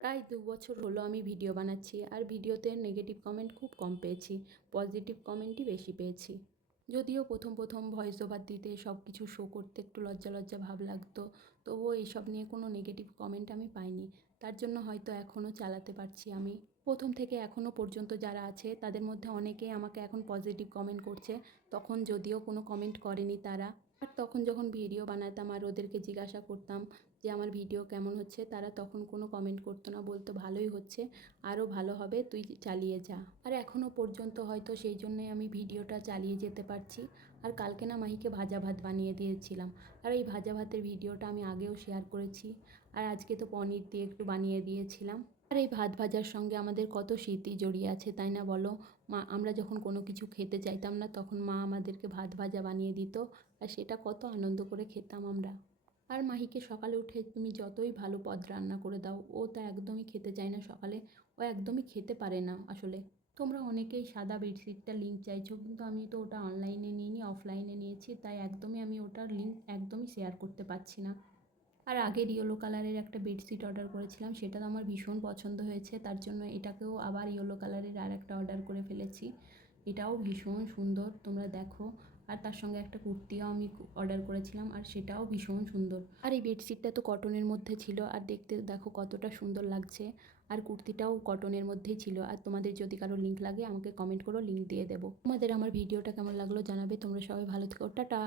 প্রায় ২ বছর হলো আমি ভিডিও বানাচ্ছি আর ভিডিওতে নেগেটিভ কমেন্ট খুব কম পেয়েছি। পজিটিভ কমেন্টই বেশি পেয়েছি। যদিও প্রথম ভয়েস ওভার দিতে সব কিছু শো করতে একটু লজ্জা ভাব লাগতো। তবুও এইসব নিয়ে কোনো নেগেটিভ কমেন্ট আমি পাইনি। তার জন্য হয়তো এখনও চালাতে পারছি আমি। প্রথম থেকে এখনও পর্যন্ত যারা আছে তাদের মধ্যে অনেকেই আমাকে এখন পজিটিভ কমেন্ট করছে। তখন যদিও কোনো কমেন্ট করেনি তারা। আর তখন যখন ভিডিও বানাতাম আর ওদেরকে জিজ্ঞাসা করতাম যে আমার ভিডিও কেমন হচ্ছে, তারা তখন কোনো কমেন্ট করতো না, বলতো ভালোই হচ্ছে, আরও ভালো হবে, তুই চালিয়ে যা। আর এখনও পর্যন্ত হয়তো সেই জন্যই আমি ভিডিওটা চালিয়ে যেতে পারছি। আর কালকে না মাহিকে ভাজা ভাত বানিয়ে দিয়েছিলাম। আর এই ভাজা ভাতের ভিডিওটা আমি আগেও শেয়ার করেছি। আর আজকে তো পনির দিয়ে একটু বানিয়ে দিয়েছিলাম। আর এই ভাত ভাজার সঙ্গে আমাদের কত স্মৃতি জড়িয়ে আছে, তাই না বলো? আমরা যখন কোনো কিছু খেতে চাইতাম না তখন মা আমাদেরকে ভাত ভাজা বানিয়ে দিত। আর সেটা কত আনন্দ করে খেতাম আমরা। আর মাহিকে সকালে উঠে তুমি যতই ভালো পদ রান্না করে দাও, ও তা একদমই খেতে চায় না সকালে। ও একদমই খেতে পারে না আসলে। তোমরা অনেকেই সাদা বেডশিটটার লিঙ্ক চাইছো, কিন্তু আমি তো ওটা অনলাইনে নিইনি, অফলাইনে নিয়েছি, তাই একদমই আমি ওটার লিঙ্ক একদমই শেয়ার করতে পারছি না। আর আগের ইয়েলো কালারের একটা বেডশিট অর্ডার করেছিলাম, সেটা তো আমার ভীষণ পছন্দ হয়েছে, তার জন্য এটাকেও আবার ইয়েলো কালারের আর একটা অর্ডার করে ফেলেছি। এটাও ভীষণ সুন্দর, তোমরা দেখো। আর তার সঙ্গে একটা কুর্তিও আমি অর্ডার করেছিলাম, আর সেটাও ভীষণ সুন্দর। আর এই বেডশিটটা তো কটনের মধ্যে ছিল, আর দেখতে দেখো কতটা সুন্দর লাগছে। আর কুর্তিটাও কটনের মধ্যেই ছিল। আর তোমাদের যদি কারো লিঙ্ক লাগে আমাকে কমেন্ট করো, লিঙ্ক দিয়ে দেবো। তোমাদের আমার ভিডিওটা কেমন লাগলো জানাবে। তোমরা সবাই ভালো থেকো, টাটা।